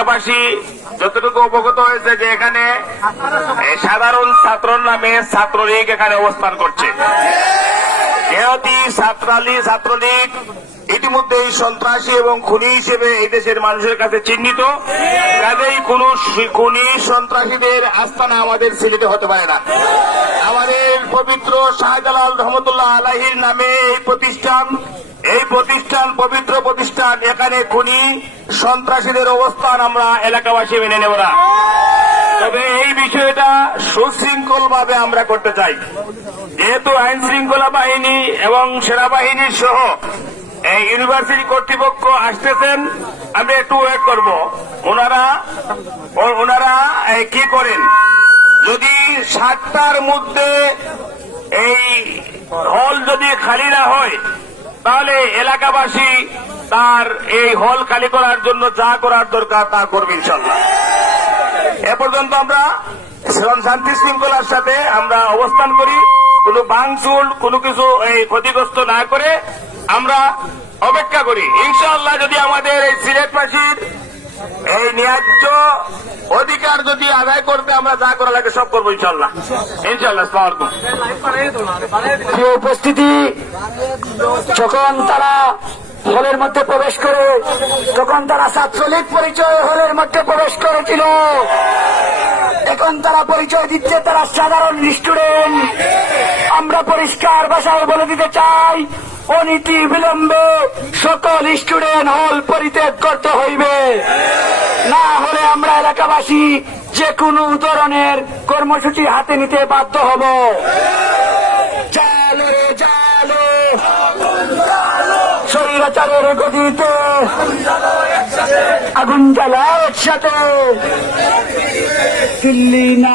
এলাকাবাসী যতটুকু অবগত হয়েছে যে এখানে সাধারণ ছাত্র নামে ছাত্রলীগ এখানে অবস্থান করছে। যেহেতু ছাত্রালী ছাত্রলীগ ইতিমধ্যেই সন্ত্রাসী এবং খুনি হিসেবে এই দেশের মানুষের কাছে চিহ্নিত। কাজেই কোন খুনি সন্ত্রাসীদের আস্থানা আমাদের সিলেটে হতে পারে না। আমাদের পবিত্র শাহজালাল রহমতুল্লাহ আলাহির নামে এই প্রতিষ্ঠান এই প্রতিষ্ঠান, পবিত্র প্রতিষ্ঠান, এখানে খুনি সন্ত্রাসীদের অবস্থান আমরা এলাকাবাসী মেনে নেব না। তবে এই বিষয়টা সুশৃঙ্খল ভাবে আমরা করতে চাই। যেহেতু আইন শৃঙ্খলা বাহিনী এবং সেনাবাহিনীর সহ এই ইউনিভার্সিটি কর্তৃপক্ষ আসতেছেন, আমরা একটু ওয়েট করব। ওনারা ওনারা কি করেন? যদি সাতটার মধ্যে এই হল যদি খালি না হয় তাহলে এলাকাবাসী তার এই হল খালি করার জন্য যা করার দরকার তা করবে ইনশাল্লাহ এ পর্যন্ত আমরা শান্তি শৃঙ্খলার সাথে আমরা অবস্থান করি। কোনো ভাঙচুর, কোনো কিছু এই ক্ষতিগ্রস্ত না করে আমরা অপেক্ষা করি। ইনশাআল্লাহ যদি আমাদের এই সিলেটবাসীর এই ন্যায্য অধিকার যদি আদায় করতে আমরা যা করা লাগে সব করব, ইনশাল্লাহ। ইনশাল্লাহ উপস্থিতি, যখন তারা হলের মধ্যে প্রবেশ করে, তখন তারা ছাত্রলীগ পরিচয় হলের মধ্যে প্রবেশ করেছিল। এখন তারা পরিচয় দিচ্ছে, তারা সাধারণ স্টুডেন্ট আমরা পরিষ্কার ভাষায় বলে দিতে চাই অনীতি বিলম্বে সকল স্টুডেন্ট হল পরিত্যাগ করতে হইবে। না হলে আমরা এলাকাবাসী যে কোনো ধরনের কর্মসূচি হাতে নিতে বাধ্য হব। রে গতিতে আগুন জ্বালা একসাথে। দিল্লি না